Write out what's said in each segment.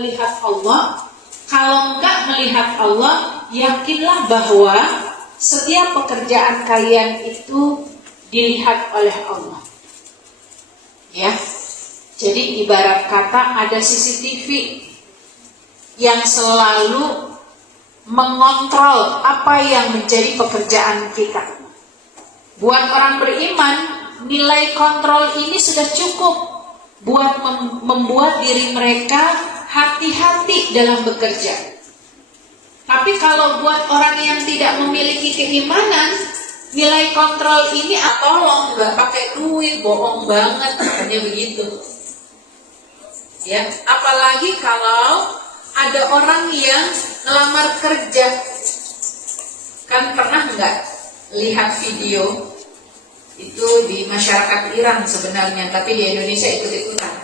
melihat Allah. Kalau enggak melihat Allah, yakinlah bahwa setiap pekerjaan kalian itu dilihat oleh Allah. Ya. Jadi ibarat kata ada CCTV yang selalu mengontrol apa yang menjadi pekerjaan kita. Buat orang beriman, nilai kontrol ini sudah cukup buat membuat diri mereka hati-hati dalam bekerja. Tapi kalau buat orang yang tidak memiliki keimanan, nilai kontrol ini tolong nggak pakai duit, bohong banget, katanya begitu. Ya, apalagi kalau ada orang yang ngelamar kerja, kan pernah nggak lihat video itu di masyarakat Iran sebenarnya, tapi di Indonesia ikut-ikutan.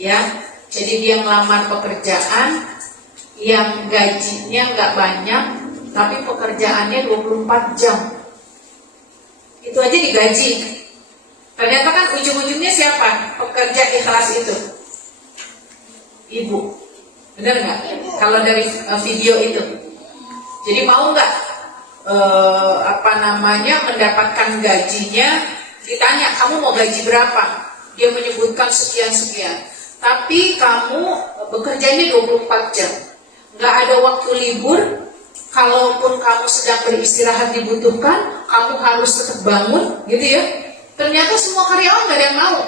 Ya. Jadi dia ngelamar pekerjaan yang gajinya nggak banyak, tapi pekerjaannya 24 jam. Itu aja digaji. Ternyata kan ujung-ujungnya siapa? Pekerja ikhlas itu. Ibu. Benar nggak? Kalau dari video itu. Jadi mau nggak mendapatkan gajinya? Ditanya, kamu mau gaji berapa? Dia menyebutkan sekian-sekian. Tapi kamu bekerjanya 24 jam. Nggak ada waktu libur. Kalaupun kamu sedang beristirahat dibutuhkan, kamu harus tetap bangun, gitu ya. Ternyata semua karyawan nggak ada yang mau.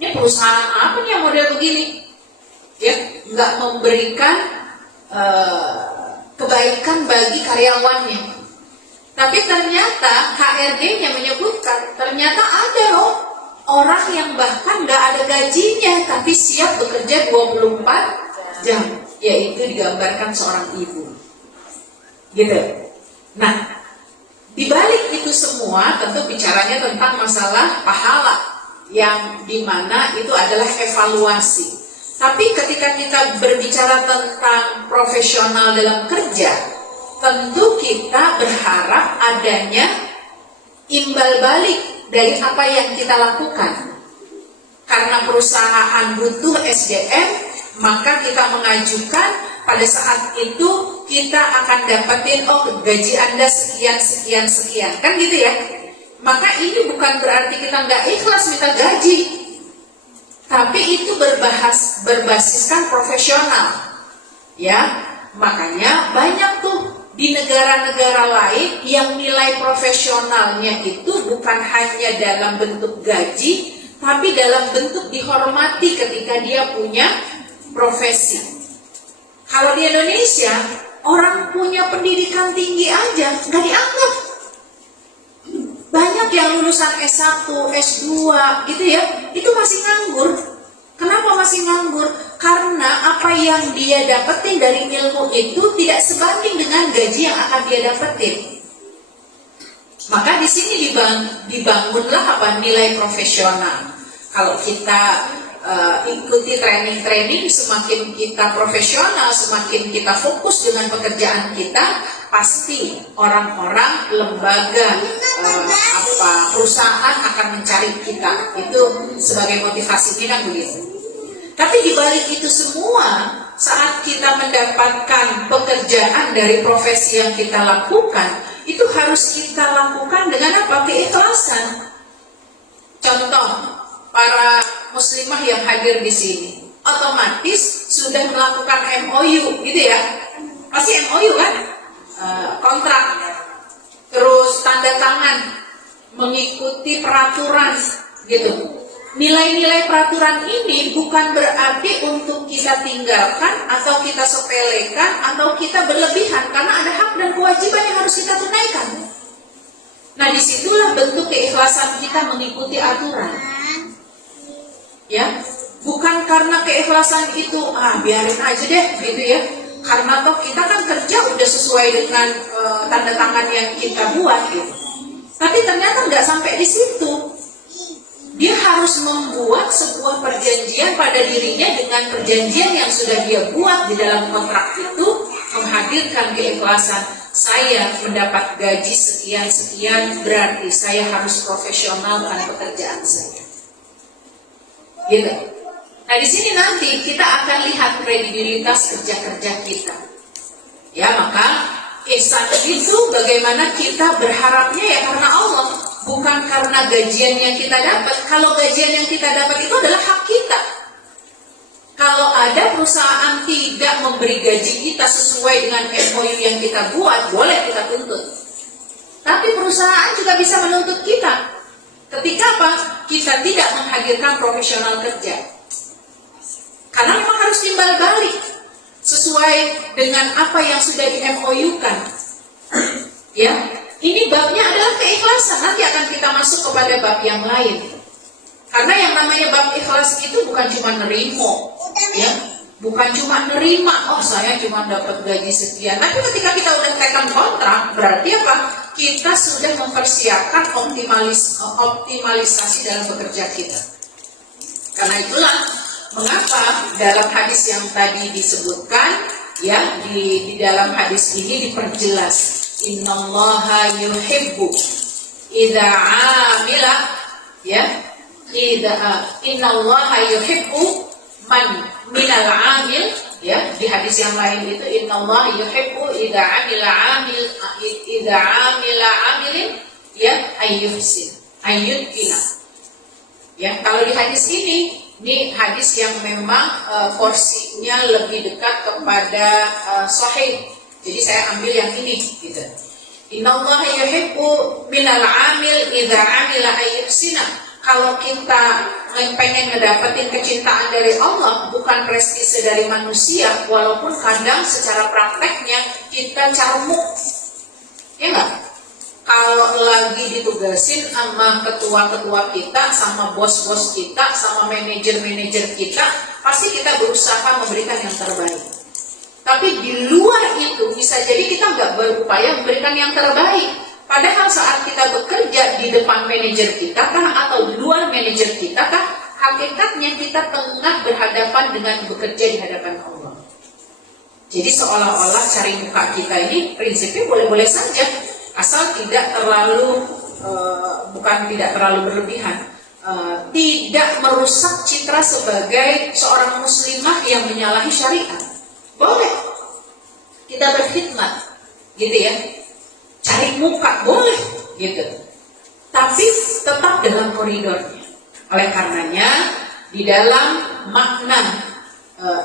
Ini perusahaan apa nih yang model begini? Ya, nggak memberikan kebaikan bagi karyawannya. Tapi ternyata HRD-nya menyebutkan, ternyata ada loh orang yang bahkan gak ada gajinya tapi siap bekerja 24 jam, yaitu digambarkan seorang ibu. Gitu. Nah, dibalik itu semua tentu bicaranya tentang masalah pahala, yang dimana itu adalah evaluasi. Tapi ketika kita berbicara tentang profesional dalam kerja, tentu kita berharap adanya imbal balik dari apa yang kita lakukan. Karena perusahaan butuh SDM, maka kita mengajukan, pada saat itu kita akan dapetin gaji Anda sekian. Kan gitu ya. Maka ini bukan berarti kita nggak ikhlas minta gaji, tapi itu berbasiskan profesional. Ya, makanya banyak tuh di negara-negara lain yang nilai profesionalnya itu bukan hanya dalam bentuk gaji, tapi dalam bentuk dihormati ketika dia punya profesi. Kalau di Indonesia, orang punya pendidikan tinggi aja nggak dianggap. Banyak yang lulusan S1, S2 gitu ya, itu masih nganggur. Kenapa masih nganggur? Karena apa yang dia dapetin dari ilmu itu tidak sebanding dengan gaji yang akan dia dapetin. Maka di sini dibangunlah nilai profesional. Kalau kita ikuti training-training, semakin kita profesional, semakin kita fokus dengan pekerjaan kita, pasti orang-orang, lembaga, perusahaan akan mencari kita. Itu sebagai motivasi kita begitu. Tapi di balik itu semua, saat kita mendapatkan pekerjaan dari profesi yang kita lakukan, itu harus kita lakukan dengan apa? Keikhlasan. Contoh, para muslimah yang hadir di sini, otomatis sudah melakukan MOU, gitu ya? Pasti MOU kan? Kontrak, terus tanda tangan, mengikuti peraturan, gitu. Nilai-nilai peraturan ini bukan berarti untuk kita tinggalkan atau kita sepelekan atau kita berlebihan, karena ada hak dan kewajiban yang harus kita tunaikan. Nah, disitulah bentuk keikhlasan kita mengikuti aturan. Ya, bukan karena keikhlasan itu biarin aja deh, gitu ya. Karena toh kita kan kerja udah sesuai dengan tanda tangan yang kita buat, gitu. Tapi ternyata nggak sampai di situ. Dia harus membuat sebuah perjanjian pada dirinya dengan perjanjian yang sudah dia buat di dalam kontrak itu, menghadirkan keikhlasan. Saya mendapat gaji sekian-sekian, berarti saya harus profesionalkan pekerjaan saya. Gitu. Nah, di sini nanti kita akan lihat kredibilitas kerja-kerja kita. Ya, maka ihsan itu bagaimana kita berharapnya ya karena Allah, bukan karena gajian yang kita dapat. Kalau gajian yang kita dapat itu adalah hak kita. Kalau ada perusahaan tidak memberi gaji kita sesuai dengan MOU yang kita buat, boleh kita tuntut. Tapi perusahaan juga bisa menuntut kita. Ketika apa? Kita tidak menghadirkan profesional kerja. Karena memang harus timbal balik sesuai dengan apa yang sudah di MOU-kan. Ya, ini babnya adalah keikhlasan. Nanti akan kita masuk kepada bab yang lain. Karena yang namanya bab ikhlas itu bukan cuma nerimo, ya, bukan cuma nerima. Oh, saya cuma dapat gaji sekian. Tapi ketika kita udah tekan kontrak, berarti apa? Kita sudah mempersiapkan optimalisasi dalam bekerja kita. Karena itulah mengapa dalam hadis yang tadi disebutkan, ya, di dalam hadis ini diperjelas, innallaha yuhibbu idza amila, ya, innallaha yuhibbu man minal amil, ya, di hadis yang lain itu innallaha yuhibbu idza amila amilin, ya, ayyutkina. Ya, kalau di hadis ini hadis yang memang porsinya lebih dekat kepada sahih. Jadi saya ambil yang ini gitu. Innallaha yuhibbu minal amil idza amila ayyuhsina. Kalau kita pengen ngedapetin kecintaan dari Allah, bukan prestise dari manusia, walaupun kadang secara prakteknya kita carmuk. Ya enggak? Kalau lagi ditugasin sama ketua-ketua kita, sama bos-bos kita, sama manajer-manajer kita, pasti kita berusaha memberikan yang terbaik. Tapi di luar itu bisa jadi kita nggak berupaya memberikan yang terbaik. Padahal saat kita bekerja di depan manajer kita kah, atau di luar manajer kita kah, hakikatnya kita tengah berhadapan dengan bekerja di hadapan Allah. Jadi seolah-olah cari muka kita ini prinsipnya boleh-boleh saja, asal tidak terlalu tidak terlalu berlebihan, tidak merusak citra sebagai seorang muslimah yang menyalahi syariat. Boleh kita berkhidmat, gitu ya, cari muka boleh, gitu. Tapi tetap dalam koridornya. Oleh karenanya di dalam makna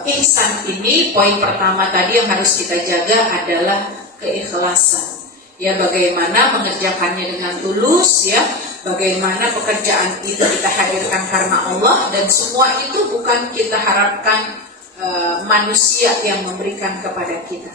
ihsan ini, poin pertama tadi yang harus kita jaga adalah keikhlasan. Ya, bagaimana mengerjakannya dengan tulus, ya, bagaimana pekerjaan itu kita hadirkan karena Allah, dan semua itu bukan kita harapkan manusia yang memberikan kepada kita.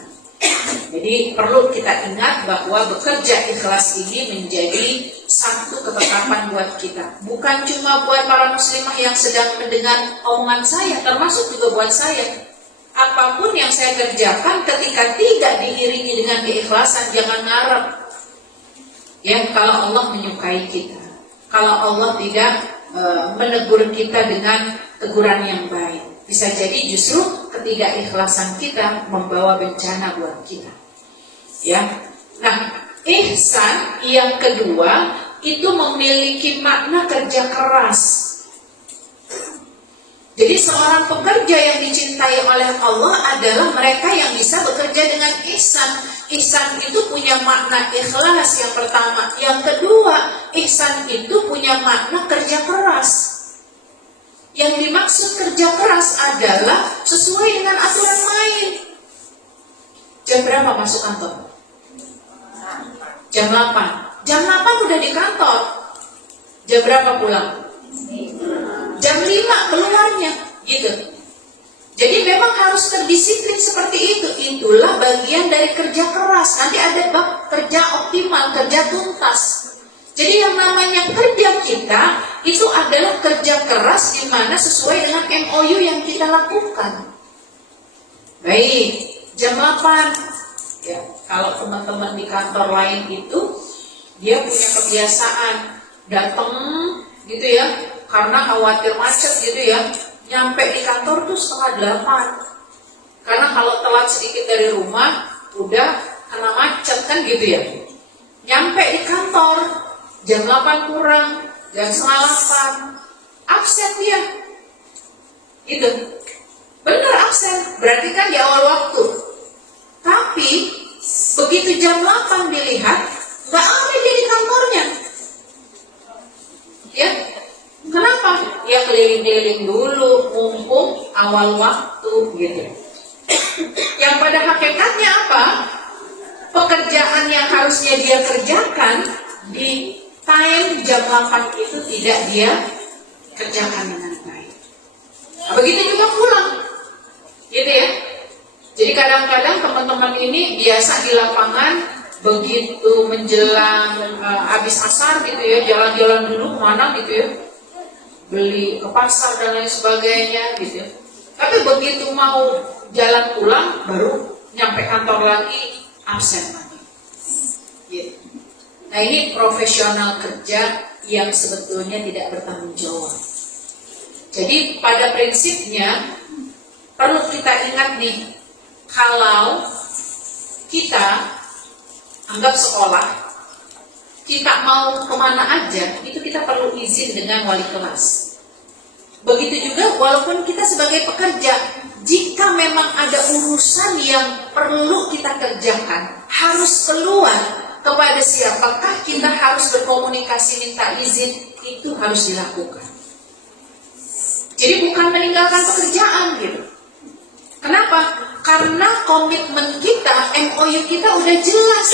Jadi perlu kita ingat bahwa bekerja ikhlas ini menjadi satu ketetapan buat kita. Bukan cuma buat para muslimah yang sedang mendengar omongan saya, termasuk juga buat saya. Apapun yang saya kerjakan ketika tidak diiringi dengan keikhlasan, jangan ngarep. Ya, kalau Allah menyukai kita, kalau Allah tidak menegur kita dengan teguran yang baik, bisa jadi justru ketidakikhlasan kita membawa bencana buat kita. Ya. Nah, ihsan yang kedua itu memiliki makna kerja keras. Jadi seorang pekerja yang dicintai oleh Allah adalah mereka yang bisa bekerja dengan ihsan. Ihsan itu punya makna ikhlas yang pertama. Yang kedua, ihsan itu punya makna kerja keras. Yang dimaksud kerja keras adalah sesuai dengan aturan main. Jam berapa masuk kantor? Jam 8. Jam 8 udah di kantor. Jam berapa pulang? Jam 5 keluarnya, gitu. Jadi memang harus terdisiplin seperti itu. Itulah bagian dari kerja keras. Nanti ada bab kerja optimal, kerja tuntas. Jadi yang namanya kerja kita itu adalah kerja keras di mana sesuai dengan MOU yang kita lakukan. Baik, jam 8. Ya, kalau teman-teman di kantor lain itu dia punya kebiasaan datang gitu ya, karena khawatir macet gitu ya, nyampe di kantor tuh 7:30. Karena kalau telat sedikit dari rumah udah kena macet kan gitu ya. Nyampe di kantor jam 8 kurang, jam 7:30, absen dia. Itu benar absen, berarti kan di awal waktu. Tapi begitu jam 8 dilihat, nggak ada dia di kantornya. Ya, kenapa? Ya keliling-keliling dulu, mumpung awal waktu gitu. Yang pada hakikatnya apa? Pekerjaan yang harusnya dia kerjakan di time jam 8 itu tidak dia kerjakan dengan baik. Nah, begitu juga pulang, gitu ya. Jadi kadang-kadang teman-teman ini biasa di lapangan begitu menjelang habis asar gitu ya, jalan-jalan dulu kemana gitu ya, beli ke pasar dan lain sebagainya gitu ya. Tapi begitu mau jalan pulang baru nyampe kantor lagi absen lagi. Gitu. Nah ini profesional kerja yang sebetulnya tidak bertanggung jawab. Jadi pada prinsipnya perlu kita ingat nih, kalau kita anggap sekolah, kita mau kemana aja, itu kita perlu izin dengan wali kelas. Begitu juga walaupun kita sebagai pekerja, jika memang ada urusan yang perlu kita kerjakan, harus keluar kepada siapakah kita harus berkomunikasi minta izin, itu harus dilakukan. Jadi bukan meninggalkan pekerjaan gitu. Kenapa? Karena komitmen kita, MOU kita udah jelas.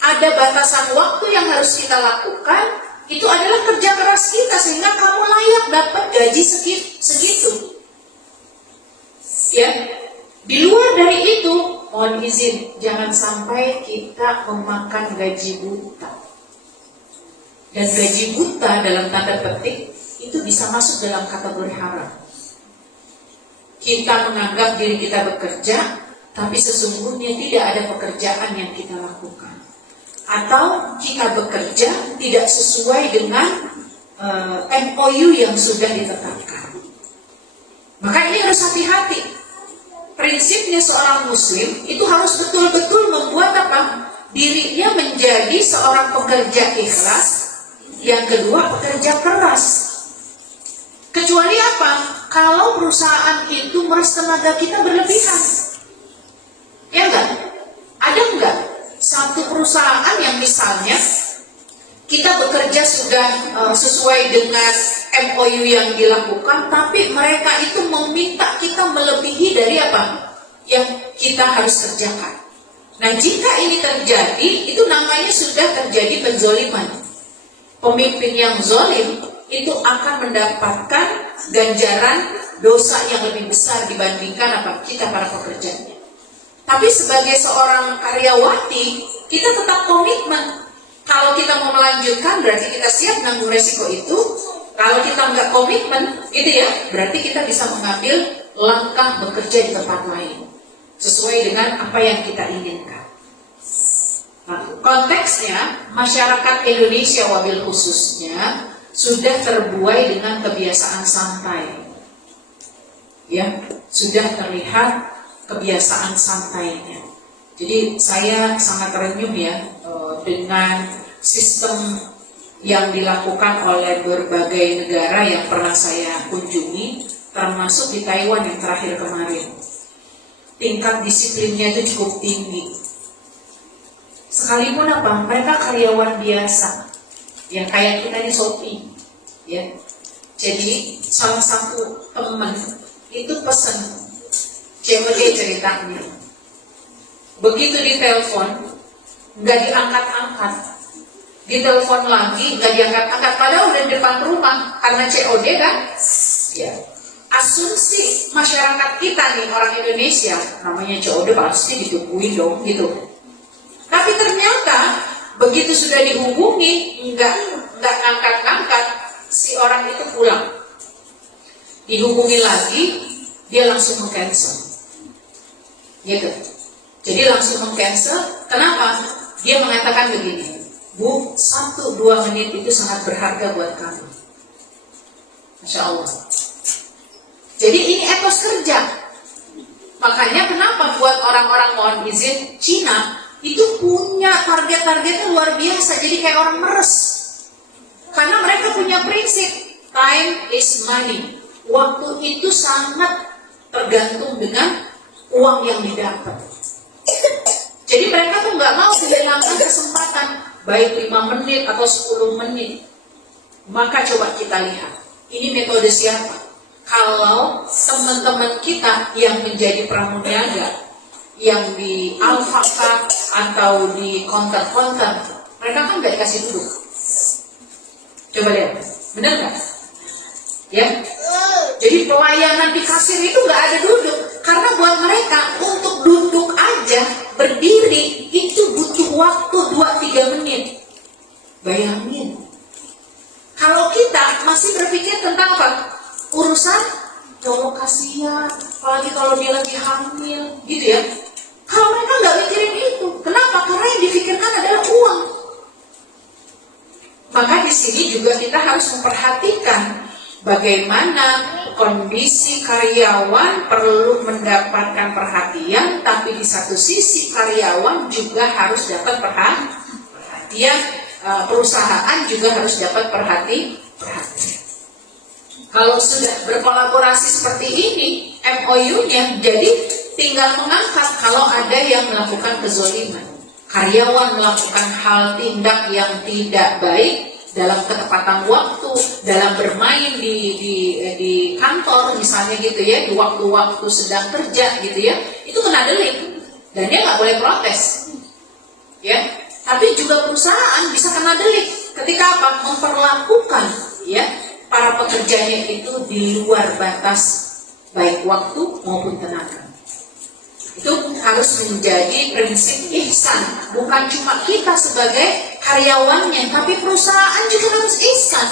Ada batasan waktu yang harus kita lakukan, itu adalah kerja keras kita sehingga kamu layak dapat gaji segitu. Ya, di luar dari itu, mohon izin, jangan sampai kita memakan gaji buta. Dan gaji buta dalam tanda petik itu bisa masuk dalam kategori haram. Kita menganggap diri kita bekerja, tapi sesungguhnya tidak ada pekerjaan yang kita lakukan. Atau kita bekerja tidak sesuai dengan MOU yang sudah ditetapkan. Maka ini harus hati-hati. Prinsipnya seorang muslim itu harus betul-betul membuat apa? Dirinya menjadi seorang pekerja ikhlas, yang kedua pekerja keras. Kecuali apa? Kalau perusahaan itu meres tenaga kita berlebihan. Ya enggak? Ada enggak satu perusahaan yang misalnya kita bekerja sudah sesuai dengan MOU yang dilakukan, tapi mereka itu meminta kita melebihi dari apa yang kita harus kerjakan. Nah, jika ini terjadi, itu namanya sudah terjadi penzoliman. Pemimpin yang zolim itu akan mendapatkan ganjaran dosa yang lebih besar dibandingkan apa kita para pekerjanya. Tapi sebagai seorang karyawati, kita tetap komitmen. Kalau kita mau melanjutkan, berarti kita siap menanggung resiko itu. Kalau kita nggak komitmen, gitu ya, berarti kita bisa mengambil langkah bekerja di tempat lain sesuai dengan apa yang kita inginkan. Nah, konteksnya masyarakat Indonesia wabil khususnya sudah terbuai dengan kebiasaan santai. Ya, sudah terlihat kebiasaan santainya. Jadi saya sangat terenyuh ya dengan sistem yang dilakukan oleh berbagai negara yang pernah saya kunjungi, termasuk di Taiwan yang terakhir kemarin. Tingkat disiplinnya itu cukup tinggi. Sekalipun apa? Mereka karyawan biasa, yang kayak kita di Shopee, ya. Jadi salah satu teman itu pesan, COD ceritanya. Begitu ditelepon, nggak diangkat-angkat. Ditelepon lagi, nggak diangkat-angkat, padahal udah di depan rumah, karena COD kan? Ya. Asumsi masyarakat kita nih, orang Indonesia, namanya COD pasti ditungguin dong, gitu. Tapi ternyata, begitu sudah dihubungi, nggak ngangkat-ngangkat, si orang itu pulang. Dihubungi lagi, dia langsung meng-cancel. Gitu. Jadi langsung meng-cancel, kenapa? Dia mengatakan begini, Bu, 1-2 menit itu sangat berharga buat kamu. Masya Allah. Jadi ini etos kerja. Makanya kenapa buat orang-orang mohon izin Cina itu punya target-targetnya luar biasa. Jadi kayak orang meres. Karena mereka punya prinsip time is money. waktu itu sangat tergantung dengan uang yang didapat. Jadi mereka tuh nggak mau kehilangan kesempatan, baik 5 menit atau 10 menit. Maka coba kita lihat, ini metode siapa? Kalau teman-teman kita yang menjadi pramuniaga, yang di Alfakah atau di counter-counter, mereka kan nggak dikasih duduk. Coba lihat, benar nggak? Ya, jadi pelayanan di kasir itu nggak ada duduk, karena buat mereka untuk duduk aja, berdiri itu butuh waktu 2-3 menit. Bayangin, kalau kita masih berpikir tentang apa? Urusan cowok kasihan, apalagi kalau dia lagi hamil, gitu ya. Kalau mereka nggak mikirin itu, kenapa? Karena yang difikirkan adalah uang. Maka di sini juga kita harus memperhatikan bagaimana kondisi karyawan perlu mendapatkan perhatian, tapi di satu sisi karyawan juga harus dapat perhatian, perusahaan juga harus dapat perhatian. Kalau sudah berkolaborasi seperti ini, MOU-nya jadi tinggal mengangkat kalau ada yang melakukan kezoliman. Karyawan melakukan hal tindak yang tidak baik dalam ketepatan waktu, dalam bermain di kantor misalnya gitu ya, di waktu-waktu sedang kerja gitu ya, itu kena delik dan dia nggak boleh protes, ya. Tapi juga perusahaan bisa kena delik ketika apa? Memperlakukan ya para pekerjanya itu di luar batas baik waktu maupun tenaga. Itu harus menjadi prinsip ihsan, bukan cuma kita sebagai karyawannya, tapi perusahaan juga harus ihsan.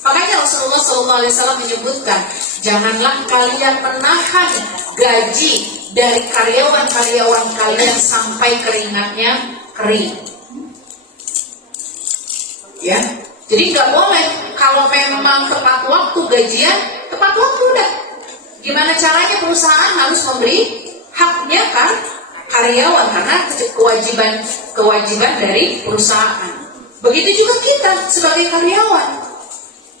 Makanya Rasulullah SAW menyebutkan, janganlah kalian menahan gaji dari karyawan-karyawan kalian sampai keringatnya kering. Ya, jadi nggak boleh kalau memang tepat waktu gajian, tepat waktu udah. Gimana caranya perusahaan harus memberi haknya kan karyawan, karena kewajiban dari perusahaan. Begitu juga kita sebagai karyawan,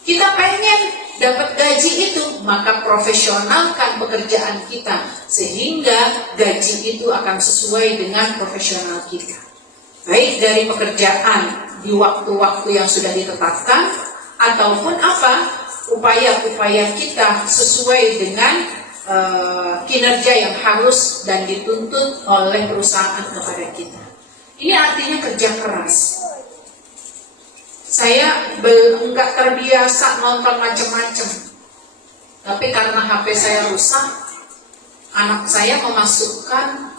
kita pengen dapat gaji itu, maka profesionalkan pekerjaan kita sehingga gaji itu akan sesuai dengan profesional kita, baik dari pekerjaan di waktu-waktu yang sudah ditetapkan ataupun apa upaya-upaya kita sesuai dengan kinerja yang harus dan dituntut oleh perusahaan kepada kita. Ini artinya kerja keras. Saya enggak terbiasa nonton macam-macam, tapi karena HP saya rusak, anak saya memasukkan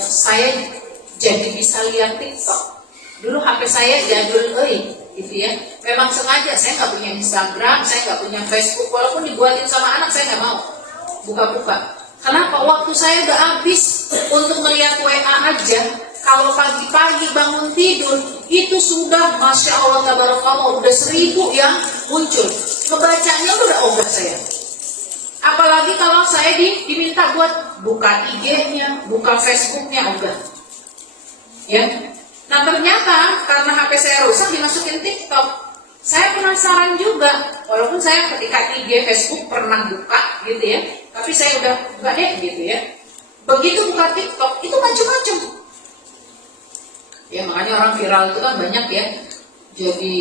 saya jadi bisa lihat TikTok. Dulu HP saya jadul gitu ya. Memang sengaja saya nggak punya Instagram, saya nggak punya Facebook, walaupun dibuatin sama anak saya nggak mau buka-buka. Kenapa? Waktu saya udah habis untuk melihat WA aja. Kalau pagi-pagi bangun tidur itu sudah Masya Allah tabarakallah udah 1000 yang muncul. Ngebacanya udah ogah saya. Apalagi kalau saya diminta buat buka IG-nya, buka Facebook-nya, ogah. Ya. Nah ternyata karena HP saya rusak dimasukin TikTok. Saya penasaran juga, walaupun saya ketika IG, Facebook pernah buka gitu ya, tapi saya udah enggak deh gitu ya. Begitu buka TikTok itu macam-macam. Ya makanya orang viral itu kan banyak ya. Jadi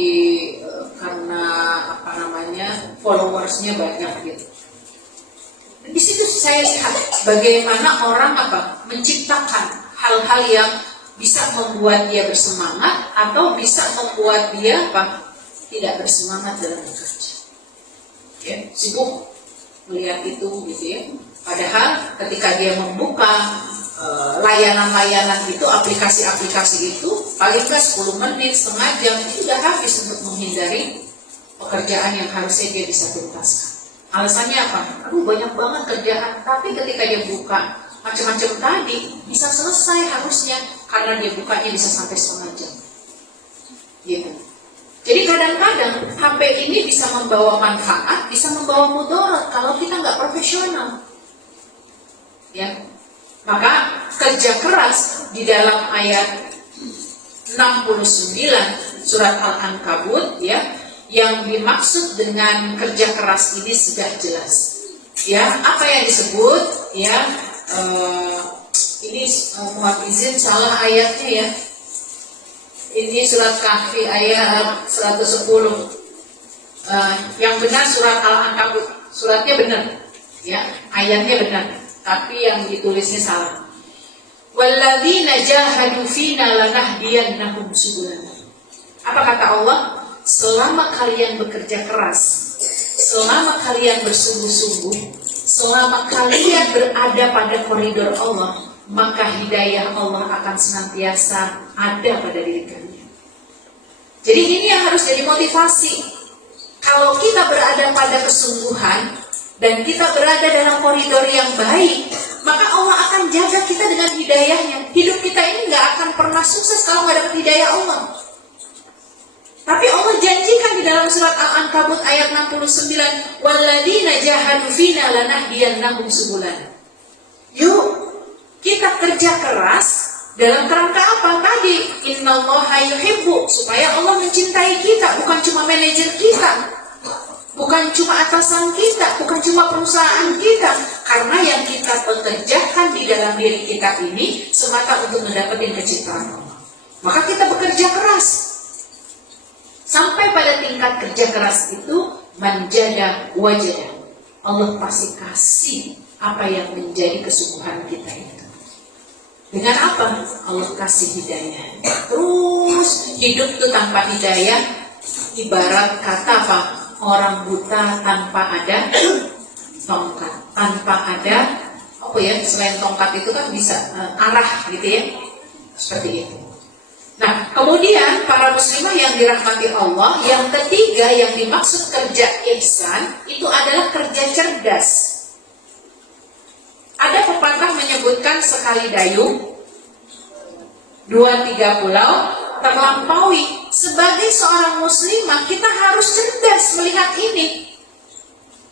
karena apa namanya followersnya banyak gitu. Di situ saya lihat bagaimana orang menciptakan hal-hal yang bisa membuat dia bersemangat atau bisa membuat dia tidak bersemangat dalam bekerja. Ya, sibuk melihat itu gitu ya. Padahal ketika dia membuka layanan-layanan itu, aplikasi-aplikasi itu, paling nggak 10 menit, setengah jam itu udah habis untuk menghindari pekerjaan yang harusnya dia bisa tuntaskan. Alasannya apa? Aduh banyak banget kerjaan, tapi ketika dia buka macam-macam tadi bisa selesai harusnya karena dia bukanya bisa sampai setengah jam. Gitu. Jadi kadang-kadang HP ini bisa membawa manfaat, bisa membawa mudarat kalau kita nggak profesional. Ya. Maka kerja keras di dalam ayat 69 surat Al-Ankabut ya, yang dimaksud dengan kerja keras ini sudah jelas. Ya, apa yang disebut? Ya, ini mohon izin salah ayatnya ya. Ini surat Kahfi ayat 110. Yang benar surat Al-Ankabut. Suratnya benar, ya, ayatnya benar, tapi yang ditulisnya salah. Walladzina jahadu fina lanahdiyannahum subulana. Apa kata Allah? Selama kalian bekerja keras, selama kalian bersungguh-sungguh, selama kalian berada pada koridor Allah, maka hidayah Allah akan senantiasa ada pada diri kalian. Jadi ini yang harus jadi motivasi. Kalau kita berada pada kesungguhan dan kita berada dalam koridor yang baik, maka Allah akan jaga kita dengan hidayahnya. Hidup kita ini nggak akan pernah sukses kalau nggak dapat hidayah Allah. Tapi Allah janjikan di dalam surat Al-Ankabut ayat 69, walladzina jahadu fina lanahdiyannahum subulana. Yuk, kita kerja keras dalam kerangka apa? Tadi, innallaha yuhibbu, supaya Allah mencintai kita, bukan cuma manajer kita, bukan cuma atasan kita, bukan cuma perusahaan kita. Karena yang kita pekerjakan di dalam diri kita ini semata untuk mendapatkan kecintaan Allah. Maka kita bekerja keras. Sampai pada tingkat kerja keras itu manjada wajadah. Allah pasti kasih apa yang menjadi kesungguhan kita itu. Dengan apa? Allah kasih hidayah. Terus hidup itu tanpa hidayah ibarat kata apa? Orang buta tanpa ada tongkat, tanpa ada apa ya? Selain tongkat itu kan bisa arah gitu ya, seperti itu. Nah, kemudian para muslimah yang dirahmati Allah, yang ketiga yang dimaksud kerja ihsan itu adalah kerja cerdas. Ada pepatah menyebutkan sekali dayung, 2-3 pulau terlampaui. Sebagai seorang muslimah kita harus cerdas melihat ini.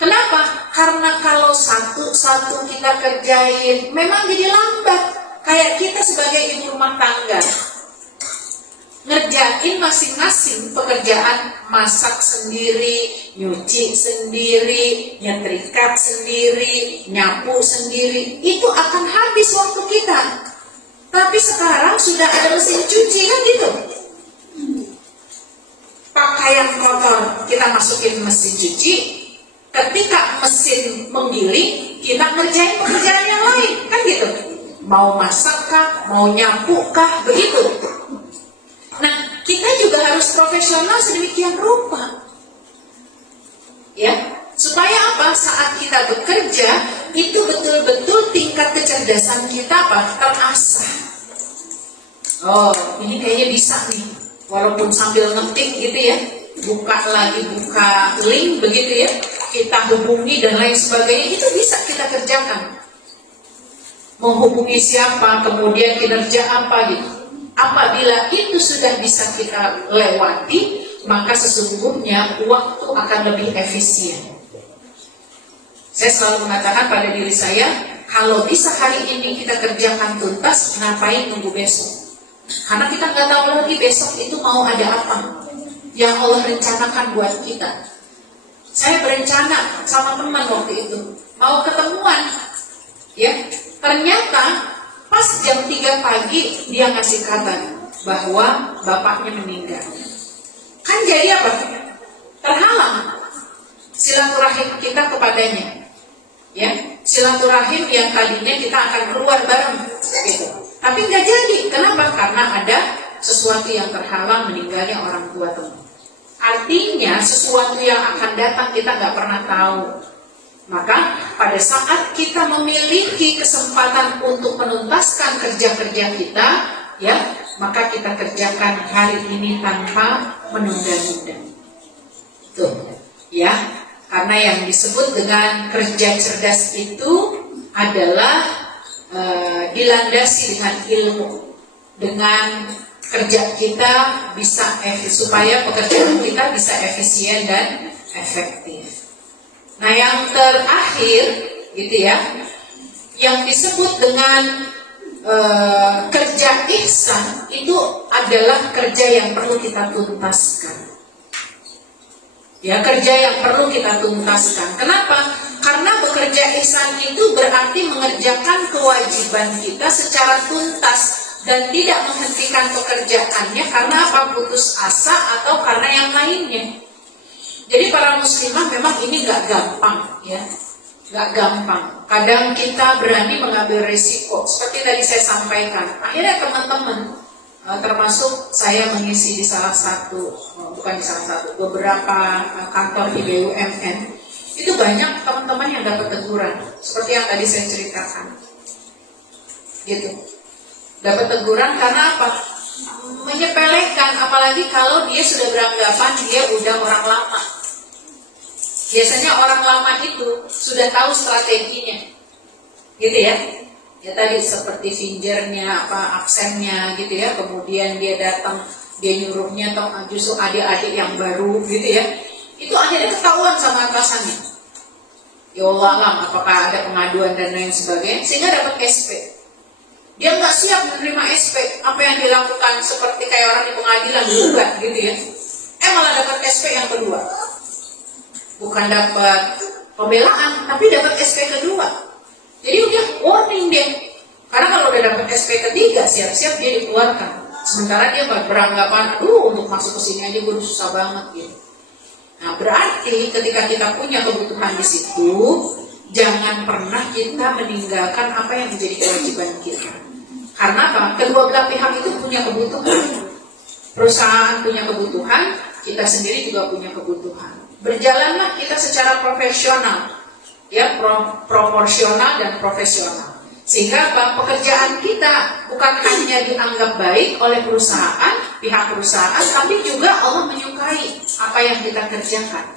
Kenapa? Karena kalau satu-satu kita kerjain memang jadi lambat. Kayak kita sebagai ibu rumah tangga ngerjain masing-masing pekerjaan, masak sendiri, nyuci sendiri, nyetrika sendiri, nyapu sendiri, itu akan habis waktu kita. Tapi sekarang sudah ada mesin cuci kan gitu. Pakaian kotor kita masukin mesin cuci, ketika mesin menggiling kita ngerjain pekerjaan yang lain kan gitu. Mau masak kah, mau nyapu kah, begitu. Nah, kita juga harus profesional sedemikian rupa. Ya, supaya apa? Saat kita bekerja, itu betul-betul tingkat kecerdasan kita apa? Terasah. Oh, ini kayaknya bisa nih. Walaupun sambil ngetik gitu ya. Buka link begitu ya. Kita hubungi dan lain sebagainya, itu bisa kita kerjakan. Menghubungi siapa, kemudian kinerja apa gitu. Apabila itu sudah bisa kita lewati, maka sesungguhnya waktu akan lebih efisien. Saya selalu mengatakan pada diri saya, kalau bisa hari ini kita kerjakan tuntas, ngapain nunggu besok? Karena kita nggak tahu lagi besok itu mau ada apa yang Allah rencanakan buat kita. Saya berencana sama teman waktu itu mau ketemuan, ya ternyata pas jam 3 pagi dia ngasih kabar bahwa bapaknya meninggal. Kan jadi apa? Terhalang silaturahim kita kepadanya. Ya, silaturahim yang tadinya kita akan keluar bareng gitu. Tapi nggak jadi. Kenapa? Karena ada sesuatu yang terhalang, meninggalnya orang tua teman. Artinya sesuatu yang akan datang kita nggak pernah tahu. Maka pada saat kita memiliki kesempatan untuk menuntaskan kerja-kerja kita, ya, maka kita kerjakan hari ini tanpa menunda-nunda. Tuh, ya, karena yang disebut dengan kerja cerdas itu adalah dilandasi dengan ilmu, dengan kerja kita bisa supaya pekerjaan kita bisa efisien dan efektif. Nah, yang terakhir gitu ya, yang disebut dengan kerja ihsan itu adalah kerja yang perlu kita tuntaskan. Ya, kerja yang perlu kita tuntaskan. Kenapa? Karena bekerja ihsan itu berarti mengerjakan kewajiban kita secara tuntas dan tidak menghentikan pekerjaannya karena apa? Putus asa atau karena yang lainnya. Jadi para muslimah memang ini gak gampang ya, gak gampang. Kadang kita berani mengambil risiko seperti tadi saya sampaikan. Akhirnya teman-teman, termasuk saya mengisi di salah satu, beberapa kantor di BUMN, itu banyak teman-teman yang dapat teguran seperti yang tadi saya ceritakan gitu. Dapat teguran karena apa? Menyepelekan, apalagi kalau dia sudah beranggapan dia udah orang lama. Biasanya orang lama itu sudah tahu strateginya gitu ya. Ya tadi seperti fingernya, aksennya gitu ya. Kemudian dia datang, dia nyuruhnya atau justru adik-adik yang baru gitu ya. Itu akhirnya ketahuan sama atasannya. Ya Allah alam, apakah ada pengaduan dan lain sebagainya, sehingga dapat SP. Dia nggak siap menerima SP. Apa yang dilakukan seperti kayak orang di pengadilan juga gitu ya. Malah dapat SP yang kedua. Bukan dapat pembelaan, tapi dapat SP kedua. Jadi udah warning dia. Karena kalau udah dapat SP ketiga, siap-siap dia dikeluarkan. Sementara dia beranggapan, untuk masuk ke sini aja gue susah banget gitu. Nah, berarti ketika kita punya kebutuhan di situ, jangan pernah kita meninggalkan apa yang menjadi kewajiban kita. Karena apa? Kedua belah pihak itu punya kebutuhan. Perusahaan punya kebutuhan, kita sendiri juga punya kebutuhan. Berjalanlah kita secara profesional, ya, proporsional dan profesional. Sehingga pekerjaan kita bukan hanya dianggap baik oleh perusahaan, pihak perusahaan, tapi juga Allah menyukai apa yang kita kerjakan.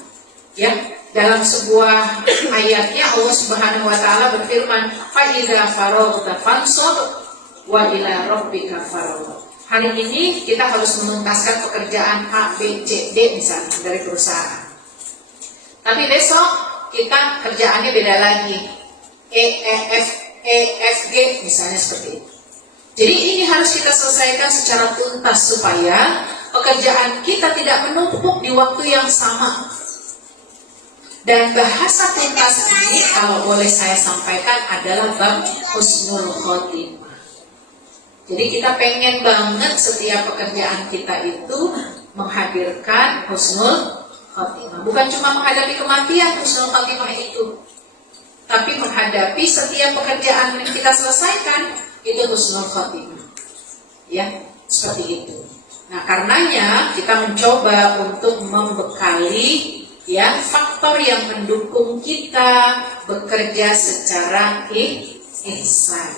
Ya, dalam sebuah ayatnya Allah Subhanahu wa taala berfirman, "Fa idza faraghta fansab wa ila rabbika farghab." Hari ini kita harus menuntaskan pekerjaan A, B, C, D misalnya dari perusahaan. Tapi besok kita kerjaannya beda lagi, E, F, G misalnya seperti itu. Jadi ini harus kita selesaikan secara tuntas supaya pekerjaan kita tidak menumpuk di waktu yang sama. Dan bahasa tuntas ini kalau boleh saya sampaikan adalah bab husnul khotimah. Jadi kita pengen banget setiap pekerjaan kita itu menghadirkan husnul khotimah. Bukan cuma menghadapi kematian husnul khotimah itu, tapi menghadapi setiap pekerjaan yang kita selesaikan itu husnul khotimah. Ya, seperti itu. Nah, karenanya kita mencoba untuk membekali ya faktor yang mendukung kita bekerja secara ihsan.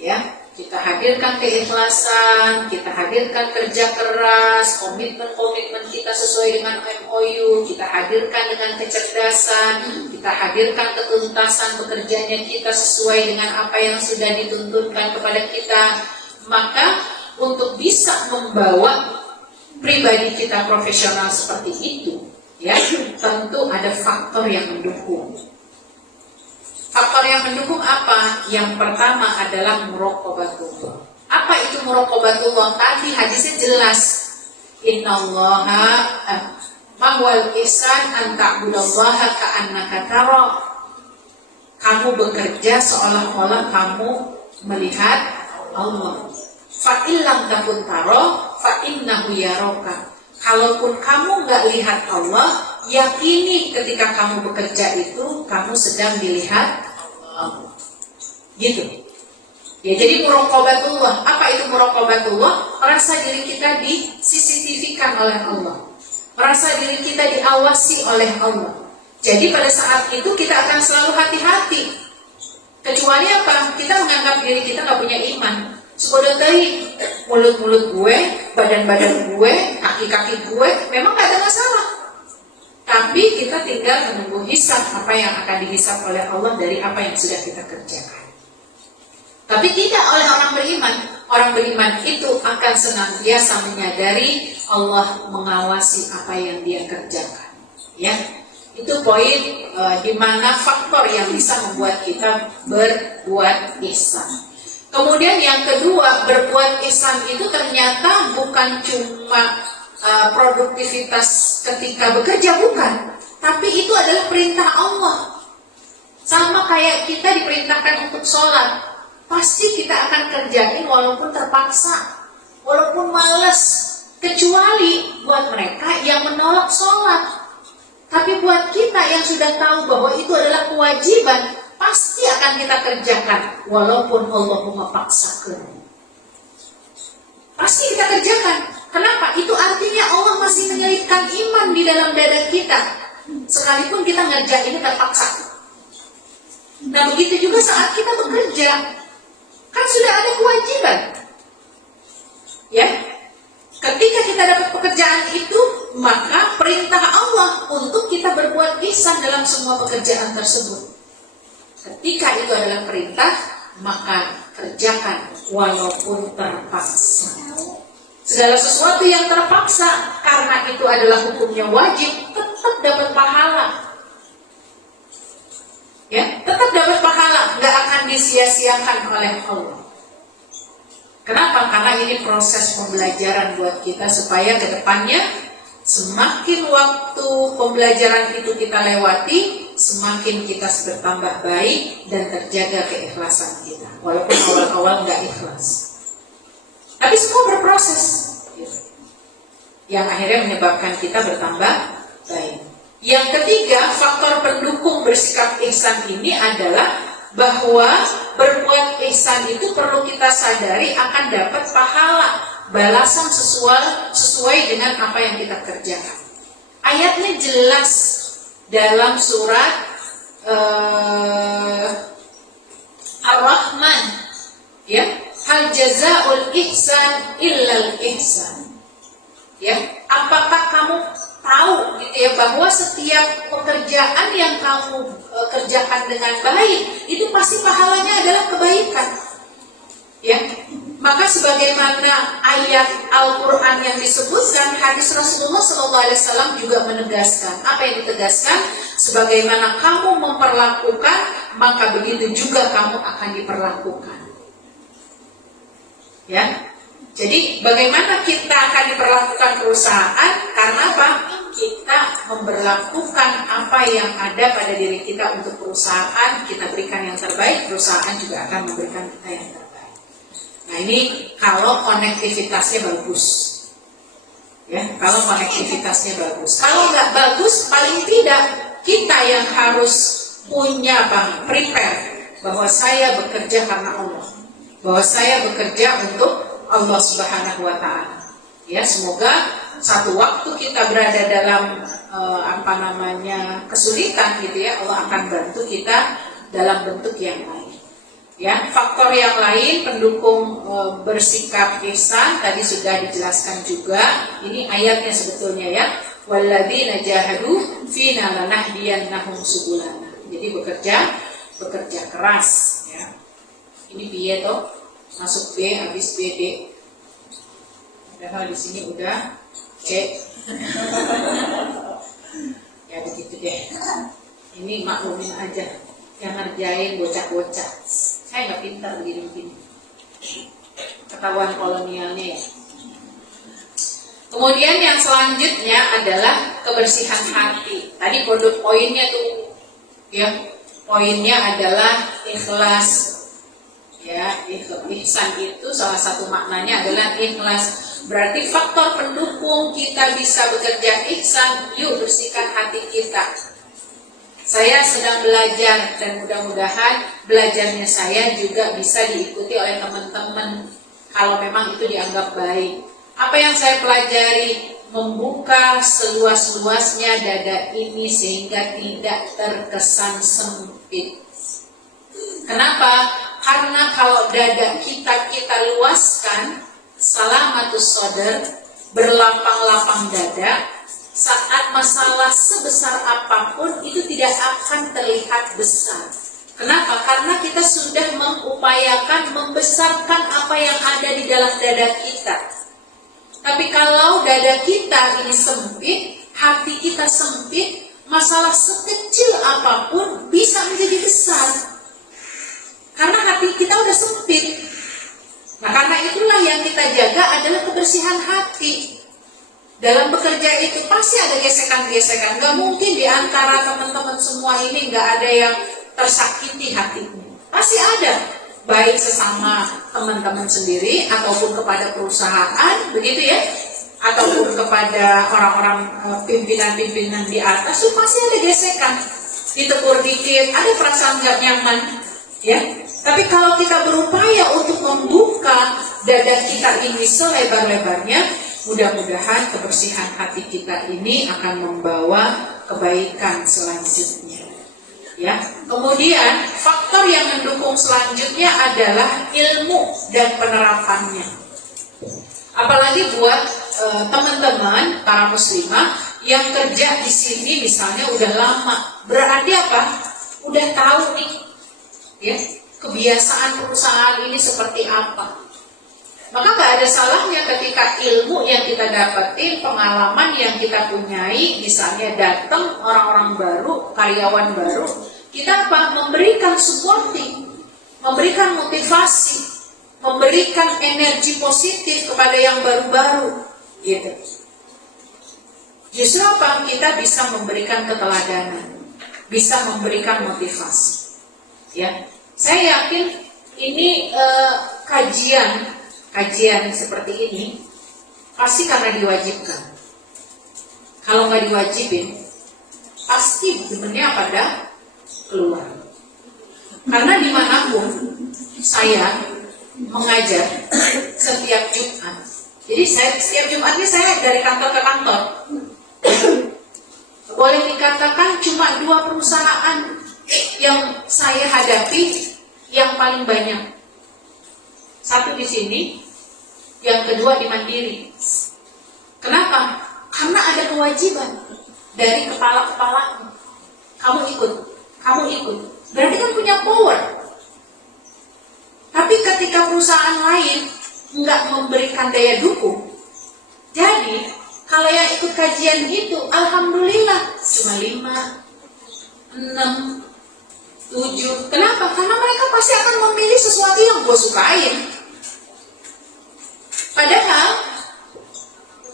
Ya, kita hadirkan keikhlasan, kita hadirkan kerja keras, komitmen-komitmen kita sesuai dengan MOU, kita hadirkan dengan kecerdasan, kita hadirkan ketuntasan bekerjanya kita sesuai dengan apa yang sudah dituntutkan kepada kita. Maka untuk bisa membawa pribadi kita profesional seperti itu, ya, tentu ada faktor yang mendukung. Faktor yang mendukung apa? Yang pertama adalah muraqabatullah. Apa itu muraqabatullah? Tadi hadisnya jelas. Innallaha mahwal ihsan an ta'budallaha ka'annaka tara. Kamu bekerja seolah-olah kamu melihat Allah. Fa illam takun tara fa innahu yaraka. Kalaupun kamu nggak lihat Allah, yakini ketika kamu bekerja itu kamu sedang dilihat Allah. Gitu. Ya, jadi muraqabatullah. Apa itu muraqabatullah? Merasa diri kita di CCTV-kan oleh Allah. Merasa diri kita diawasi oleh Allah. Jadi pada saat itu kita akan selalu hati-hati. Kecuali apa? Kita menganggap diri kita nggak punya iman. Sebenarnya mulut-mulut gue, badan-badan gue, kaki-kaki gue memang gak ada masalah. Tapi kita tinggal menunggu hisab apa yang akan dihisab oleh Allah dari apa yang sudah kita kerjakan. Tapi tidak oleh orang beriman. Orang beriman itu akan senantiasa menyadari Allah mengawasi apa yang dia kerjakan. Ya, itu poin di mana faktor yang bisa membuat kita berbuat ihsan. Kemudian yang kedua, berbuat ihsan itu ternyata bukan cuma produktivitas ketika bekerja, bukan. Tapi itu adalah perintah Allah. Sama kayak kita diperintahkan untuk sholat, pasti kita akan kerjain walaupun terpaksa, walaupun males. Kecuali buat mereka yang menolak sholat. Tapi buat kita yang sudah tahu bahwa itu adalah kewajiban, pasti akan kita kerjakan walaupun Allah memaksakan. Pasti kita kerjakan. Kenapa? Itu artinya Allah masih menyelipkan iman di dalam dada kita, sekalipun kita ngerjain terpaksa. Nah, begitu juga saat kita bekerja, kan sudah ada kewajiban. Ya, ketika kita dapat pekerjaan itu, maka perintah Allah untuk kita berbuat ihsan dalam semua pekerjaan tersebut. Ketika itu adalah perintah, maka kerjakan walaupun terpaksa. Segala sesuatu yang terpaksa karena itu adalah hukumnya wajib, tetap dapat pahala. Ya, tetap dapat pahala, nggak akan disia-siakan oleh Allah. Kenapa? Karena ini proses pembelajaran buat kita supaya ke depannya semakin waktu pembelajaran itu kita lewati, semakin kita bertambah baik dan terjaga keikhlasan kita. Walaupun awal-awal nggak ikhlas, tapi semua berproses, yang akhirnya menyebabkan kita bertambah baik. Yang ketiga, faktor pendukung bersikap ihsan ini adalah bahwa berbuat ihsan itu perlu kita sadari akan dapat pahala, balasan sesuai dengan apa yang kita kerjakan. Ayatnya jelas dalam surat Ar-Rahman, ya, hal jazaul ihsan illal ihsan. Ya, apakah kamu tahu gitu ya bahwa setiap pekerjaan yang kamu kerjakan dengan baik itu pasti pahalanya adalah kebaikan. Ya, maka sebagaimana ayat Al-Quran yang disebutkan, hadis Rasulullah SAW juga menegaskan. Apa yang ditegaskan? Sebagaimana kamu memperlakukan, maka begitu juga kamu akan diperlakukan. Ya, jadi bagaimana kita akan diperlakukan perusahaan? Karena apa? Kita memperlakukan apa yang ada pada diri kita untuk perusahaan, kita berikan yang terbaik, perusahaan juga akan memberikan kita yang terbaik. Nah, ini kalau konektivitasnya bagus. Ya, kalau konektivitasnya bagus. Kalau nggak bagus, paling tidak kita yang harus punya prepare bahwa saya bekerja karena Allah, bahwa saya bekerja untuk Allah Subhanahu wa Ta'ala. Ya, semoga satu waktu kita berada dalam kesulitan gitu ya, Allah akan bantu kita dalam bentuk yang lain. Ya, faktor yang lain pendukung bersikap ihsan tadi sudah dijelaskan juga. Ini ayatnya sebetulnya ya. Walladzina jahadu fina lanahdiyannahum subulana. Jadi bekerja keras ya. Ini biye toh, masuk B habis B D. Padahal di sini udah C. Ya begitu deh. Ini maklumin aja. Yang ngerjain bocah-bocah. Saya nggak pintar begini-begini. Ketahuan kolonialnya ya. Kemudian yang selanjutnya adalah kebersihan hati. Tadi produk poinnya tuh, ya, poinnya adalah ikhlas. Ya, ihsan itu salah satu maknanya adalah ikhlas. Berarti faktor pendukung kita bisa bekerja ihsan, yuk bersihkan hati kita. Saya sedang belajar dan mudah-mudahan belajarnya saya juga bisa diikuti oleh teman-teman kalau memang itu dianggap baik. Apa yang saya pelajari? Membuka seluas-luasnya dada ini sehingga tidak terkesan sempit. Kenapa? Karena kalau dada kita luaskan, salamatus sodar, berlapang-lapang dada, saat masalah sebesar apapun itu tidak akan terlihat besar. Kenapa? Karena kita sudah mengupayakan membesarkan apa yang ada di dalam dada kita. Tapi kalau dada kita ini sempit, hati kita sempit, masalah sekecil apapun bisa menjadi besar. Karena hati kita udah sempit. Nah, karena itulah yang kita jaga adalah kebersihan hati. Dalam bekerja itu pasti ada gesekan-gesekan. Gak mungkin di antara teman-teman semua ini gak ada yang tersakiti hatinya. Pasti ada, baik sesama teman-teman sendiri ataupun kepada perusahaan, begitu ya, ataupun kepada orang-orang pimpinan-pimpinan di atas, itu pasti ada gesekan. Ditegur dikit, ada perasaan gak nyaman, ya. Tapi kalau kita berupaya untuk membuka dada kita ini selebar-lebarnya, mudah-mudahan kebersihan hati kita ini akan membawa kebaikan selanjutnya. Ya. Kemudian faktor yang mendukung selanjutnya adalah ilmu dan penerapannya. Apalagi buat teman-teman para muslimah yang kerja di sini misalnya udah lama, berarti apa? Udah tahu nih, ya, kebiasaan perusahaan ini seperti apa. Maka gak ada salahnya ketika ilmu yang kita dapetin, pengalaman yang kita punyai, misalnya datang orang-orang baru, karyawan baru, kita apa? Memberikan supporting, memberikan motivasi, memberikan energi positif kepada yang baru-baru, gitu. Justru apa? Kita bisa memberikan keteladanan, bisa memberikan motivasi. Ya, saya yakin ini kajian seperti ini pasti karena diwajibkan. Kalau nggak diwajibin, pasti benernya pada keluar. Karena dimanapun saya mengajar setiap Jumat. Jadi setiap Jumat ini saya dari kantor ke kantor. Boleh dikatakan cuma 2 perusahaan yang saya hadapi yang paling banyak. Satu di sini, yang kedua di Mandiri. Kenapa? Karena ada kewajiban dari kepala-kepala. Kamu ikut. Berarti kan punya power. Tapi ketika perusahaan lain nggak memberikan daya dukung, jadi kalau yang ikut kajian itu, alhamdulillah cuma 5, 6, 7. Kenapa? Karena mereka pasti akan memilih sesuatu yang gue sukain. Padahal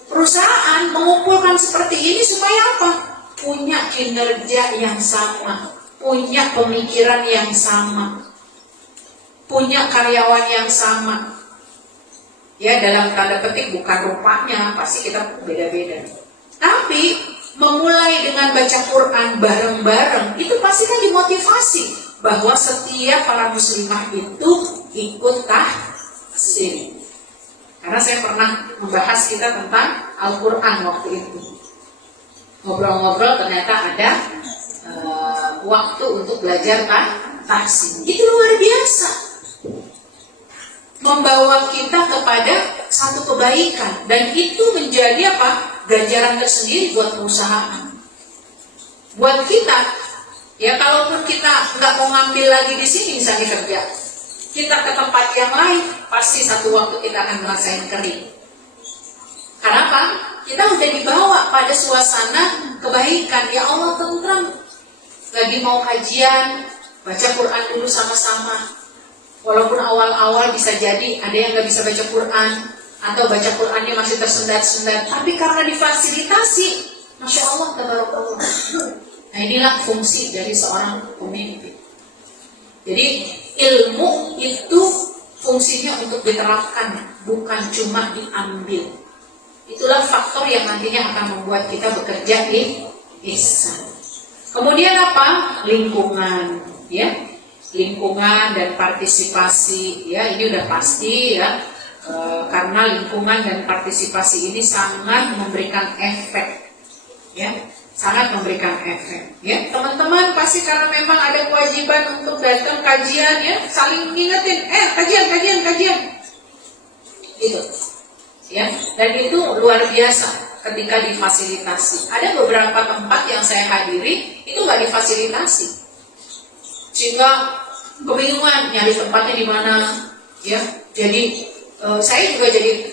perusahaan mengumpulkan seperti ini supaya apa? Punya kinerja yang sama, punya pemikiran yang sama, punya karyawan yang sama. Ya, dalam tanda petik bukan rupanya, pasti kita beda-beda. Tapi memulai dengan baca Quran bareng-bareng itu pasti kan dimotivasi bahwa setiap para muslimah itu ikut tahsin. Karena saya pernah membahas kita tentang Al-Quran waktu itu. Ngobrol-ngobrol ternyata ada waktu untuk belajar tahsin. Itu luar biasa. Membawa kita kepada satu kebaikan. Dan itu menjadi apa? Ganjaran tersendiri buat perusahaan. Buat kita, ya kalaupun kita nggak mau ngambil lagi di sini misalnya kerja, kita ke tempat yang lain, pasti satu waktu kita akan merasain kering. Kenapa? Kita udah dibawa pada suasana kebaikan. Ya Allah, tentram. Lagi mau kajian, baca Quran dulu sama-sama. Walaupun awal-awal bisa jadi ada yang nggak bisa baca Quran, atau baca Qurannya masih tersendat-sendat, tapi karena difasilitasi, Masya Allah, tabarakallah. Nah, inilah fungsi dari seorang pemimpin. Jadi ilmu itu fungsinya untuk diterapkan, bukan cuma diambil. Itulah faktor yang nantinya akan membuat kita bekerja ihsan. Kemudian apa? Lingkungan, ya, lingkungan dan partisipasi, ya, ini udah pasti, ya. Karena lingkungan dan partisipasi ini sangat memberikan efek, ya, sangat memberikan efek, ya. Teman-teman pasti karena memang ada kewajiban untuk datang kajian, ya, saling ngingetin, kajian, gitu, ya. Dan itu luar biasa ketika difasilitasi. Ada beberapa tempat yang saya hadiri itu nggak difasilitasi, sehingga kebingungan nyari tempatnya di mana, ya. Jadi saya juga jadi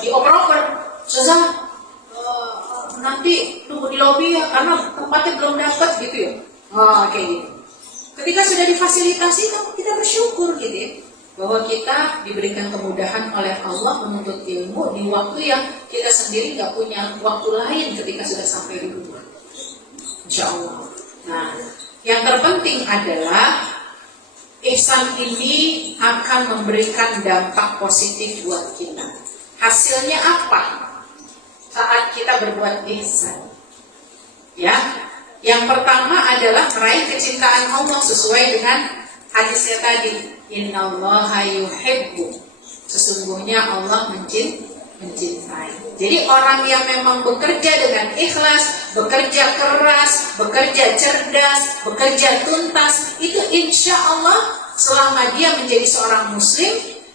dioper-oper, Ustazah, nanti tunggu di lobi ya, karena tempatnya belum dapat gitu ya. Kayak gitu. Ketika sudah difasilitasi, kita bersyukur gitu ya. bahwa kita diberikan kemudahan oleh Allah menuntut ilmu di waktu yang kita sendiri nggak punya waktu lain ketika sudah sampai di rumah. Insya Allah. Nah, yang terpenting adalah ihsan ini akan memberikan dampak positif buat kita. Hasilnya apa saat kita berbuat ihsan? Ya, yang pertama adalah meraih kecintaan Allah sesuai dengan hadisnya tadi. Innallaha yuhibbu. Sesungguhnya Allah mencintai. Jadi orang yang memang bekerja dengan ikhlas, bekerja keras, bekerja cerdas, bekerja tuntas, itu insya Allah selama dia menjadi seorang muslim,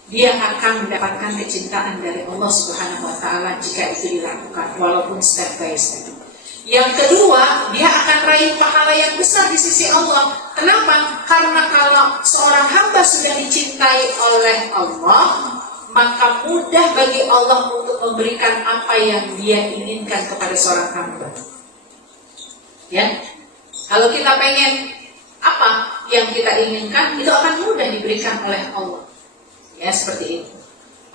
dia akan mendapatkan kecintaan dari Allah Subhanahu wa Ta'ala jika itu dilakukan, walaupun step by step. Yang kedua, dia akan raih pahala yang besar di sisi Allah. Kenapa? Karena kalau seorang hamba sudah dicintai oleh Allah, maka mudah bagi Allah untuk memberikan apa yang dia inginkan kepada seorang hamba. Ya, kalau kita pengen apa yang kita inginkan, itu akan mudah diberikan oleh Allah. Ya, seperti itu.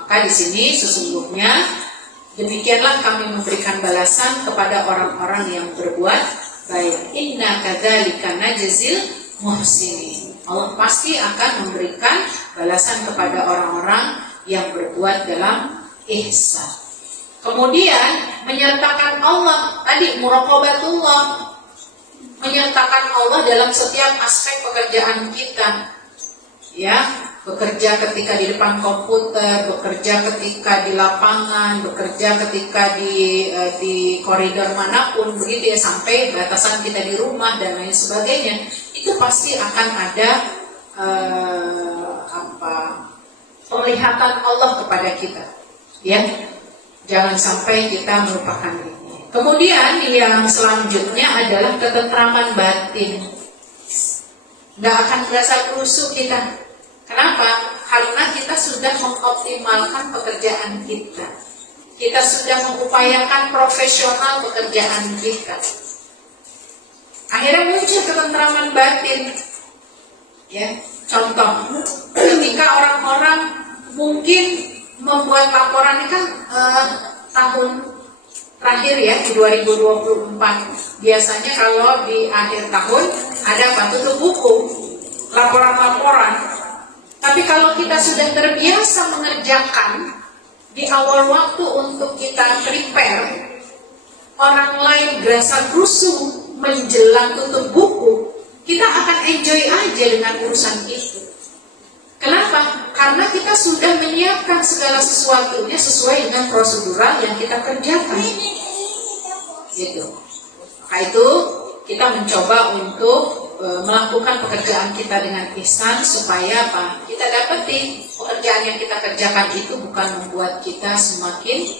Maka di sini sesungguhnya demikianlah kami memberikan balasan kepada orang-orang yang berbuat baik. Inna kadzalika najzil muhsinin. Allah pasti akan memberikan balasan kepada orang-orang yang berbuat dalam ihsan. Kemudian menyertakan Allah tadi, muraqabatullah, menyertakan Allah dalam setiap aspek pekerjaan kita. Ya, bekerja ketika di depan komputer, bekerja ketika di lapangan, bekerja ketika di koridor manapun, begitu ya, sampai batasan kita di rumah dan lain sebagainya. Itu pasti akan ada penglihatan Allah kepada kita. Ya, jangan sampai kita melupakan ini. Kemudian yang selanjutnya adalah ketentraman batin. Nggak akan berasa rusuh kita. Kenapa? Karena kita sudah mengoptimalkan pekerjaan kita. Kita sudah mengupayakan profesional pekerjaan kita. Akhirnya muncul ketentraman batin. Ya, contoh, ketika orang-orang mungkin membuat laporan ini kan tahun terakhir ya, di 2024. Biasanya kalau di akhir tahun ada tutup buku, laporan-laporan. Tapi kalau kita sudah terbiasa mengerjakan di awal waktu untuk kita prepare, orang lain berasa rusuh menjelang tutup buku, kita akan enjoy aja dengan urusan itu. Kenapa? Karena kita sudah menyiapkan segala sesuatunya sesuai dengan prosedural yang kita kerjakan. Gitu. Maka itu kita mencoba untuk melakukan pekerjaan kita dengan ihsan supaya apa? Kita dapetin pekerjaan yang kita kerjakan itu bukan membuat kita semakin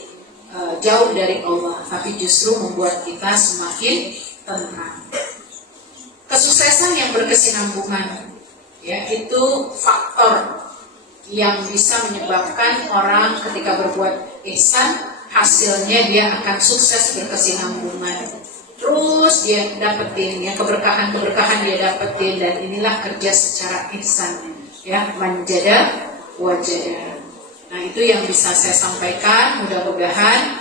jauh dari Allah, tapi justru membuat kita semakin tenang. Kesuksesan yang berkesinambungan, ya, itu faktor yang bisa menyebabkan orang ketika berbuat ihsan, hasilnya dia akan sukses berkesinambungan. Terus dia dapetin, ya, keberkahan-keberkahan dia dapetin, dan inilah kerja secara ihsan, ya, manjada wajada. Nah, itu yang bisa saya sampaikan. Mudah-mudahan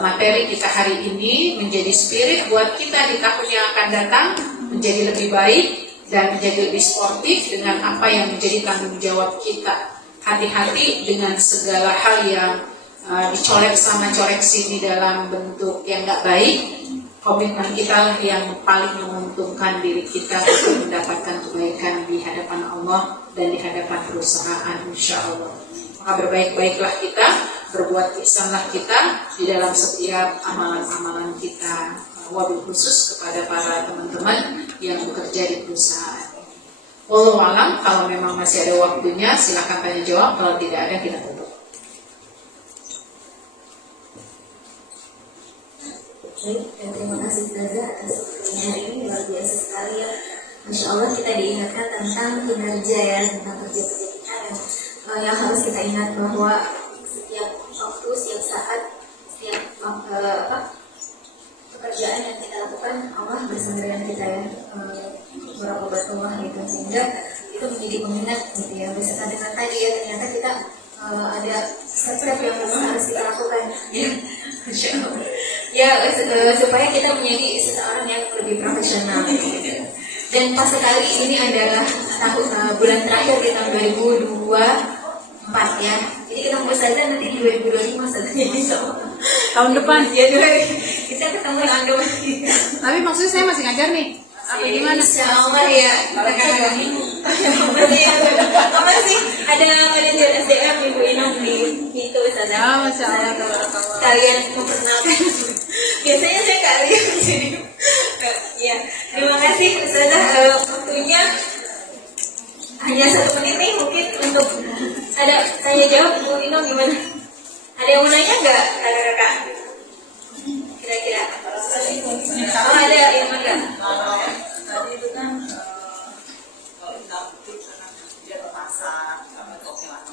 materi kita hari ini menjadi spirit buat kita di tahun yang akan datang, menjadi lebih baik dan menjadi lebih sportif dengan apa yang menjadi tanggung jawab kita. Hati-hati dengan segala hal yang dicolek sana colek sini dalam bentuk yang nggak baik. Komitmen kita yang paling menguntungkan diri kita untuk mendapatkan kebaikan di hadapan Allah dan di hadapan perusahaan, insya Allah. Maka berbaik-baiklah kita, berbuat ihsanlah kita di dalam setiap amalan-amalan kita, wabil khusus kepada para teman-teman yang bekerja di perusahaan. Wallahu a'lam. Kalau memang masih ada waktunya, silakan tanya jawab. Kalau tidak ada, kita tutup. Baik, terima kasih Ustazah atas waktunya hari ini, luar biasa sekali ya. Masya Allah, kita diingatkan tentang kinerja ya, tentang kerja-kerja kita, dan yang harus kita ingat bahwa setiap waktu, setiap saat, setiap pekerjaan yang kita lakukan, Allah bersama dengan kita ya, berapa Allah gitu, sehingga itu menjadi pengingat gitu ya, beserta dengan tadi ya ada step-step yang memang harus kita lakukan. Ya, Masya Allah. Ya, supaya kita menjadi seseorang yang lebih profesional. Dan pas sekali ini adalah bulan terakhir di tahun 2024 ya. Jadi kita mau saja nanti di 2025 saja. Tahun depan. Ya, kita ketemu tahun depan. Tapi maksudnya saya masih ngajar nih. Apa gimana? Insya Allah ya. Kalau kakak ini. Apa sih? Ada manajer SDM Ibu Inong di itu sana. Ah, Masya Allah. Tabarakallah. Kalian memperkenalkan. Biasanya saya nggak lihat jadi. Ya, terima kasih Ustazah waktunya. Hanya 1 menit nih mungkin untuk ada tanya jawab Bu Inong gimana? Ada yang mau nanya nggak kakak-kakak? Kira-kira? Oh ada yang mau nggak? Tadi itu kan kalau kita butuh karena dia ke pasar sama oke lah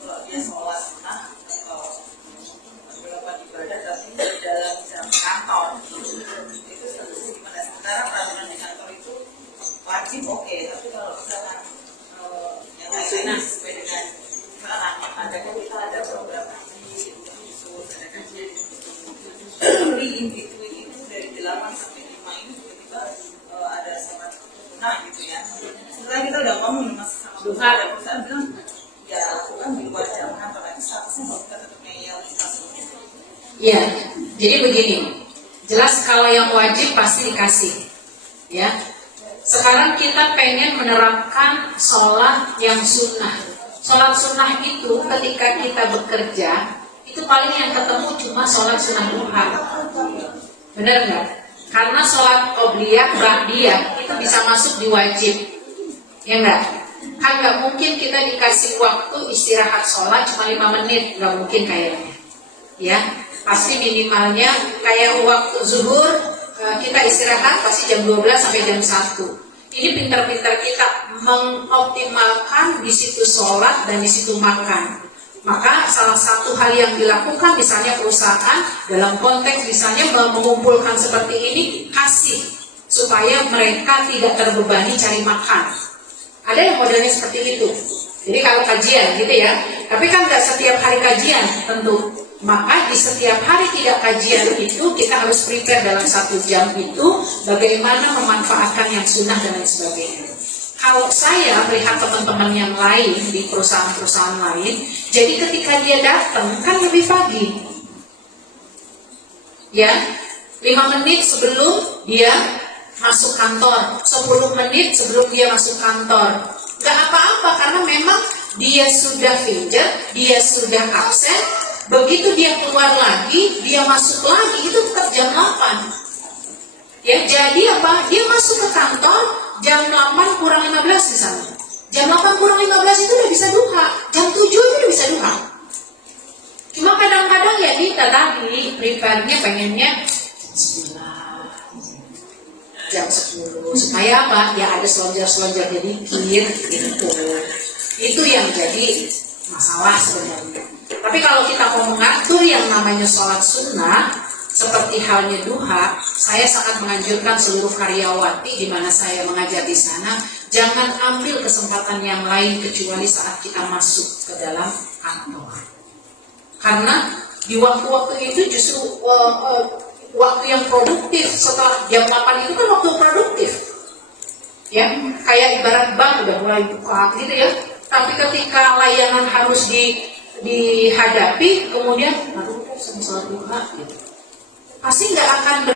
kalau dia sholat beberapa ibadah tapi di dalam jam kantor itu seharusnya gimana sementara peraturan di kantor itu wajib oke tapi kalau misalkan yang lain sesuai dengan misalkan ada kan kita ada program ngaji khusus ada kajian di in between itu dari 8 sampai 5 ini tiba-tiba ada sholat sunnah gitu ya. Setelah kita udah ngomong masih sama duha dan perusahaan bilang ya lakukan di luar jam kantor lagi statusnya kalau kita tetap ngeyel Ya, jadi begini. Jelas kalau yang wajib pasti dikasih. Ya. Sekarang kita pengen menerapkan sholat yang sunnah. Sholat sunnah itu ketika kita bekerja itu paling yang ketemu cuma sholat sunnah duha. Benar nggak? Karena sholat qobliyah, ba'diyah itu bisa masuk di wajib. Ya nggak? Kan nggak mungkin kita dikasih waktu istirahat sholat cuma 5 menit, nggak mungkin kayaknya. Ya, pasti minimalnya kayak waktu zuhur kita istirahat pasti jam 12 sampai jam 1. Ini pintar-pintar kita mengoptimalkan di situ sholat dan di situ makan. Maka salah satu hal yang dilakukan misalnya perusahaan dalam konteks misalnya mengumpulkan seperti ini kasih supaya mereka tidak terbebani cari makan. Ada yang modelnya seperti itu. Jadi kalau kajian gitu ya, tapi kan nggak setiap hari kajian tentu. Maka di setiap hari tidak kajian itu kita harus prepare dalam 1 jam itu bagaimana memanfaatkan yang sunnah dan lain sebagainya. Kalau saya melihat teman-teman yang lain di perusahaan-perusahaan lain, jadi ketika dia datang kan lebih pagi, ya 5 menit sebelum dia masuk kantor, 10 menit sebelum dia masuk kantor, nggak apa-apa karena memang dia sudah finger, dia sudah absen, begitu dia keluar lagi, dia masuk lagi itu tetap jam 8. Ya, jadi apa? Dia masuk ke kantor jam 8 kurang 15 misalnya. Jam 8 kurang 15 itu udah bisa duha. Jam 7 itu udah bisa duha. Cuma kadang-kadang ya kita tadi prepare-nya pengennya bismillah jam 10 supaya apa? Ya ada selonjor-selonjor dikit gitu. Itu yang jadi masalah sebenarnya. Tapi kalau kita mau mengatur yang namanya sholat sunnah seperti halnya duha, saya sangat menganjurkan seluruh karyawati di mana saya mengajar di sana, jangan ambil kesempatan yang lain kecuali saat kita masuk ke dalam kantor. Karena di waktu-waktu itu justru waktu yang produktif setelah jam 8 itu kan waktu produktif. Ya, kayak ibarat bank udah mulai buka gitu ya. Tapi ketika layanan harus dihadapi, kemudian aduh, sholat duha gitu. Pasti nggak akan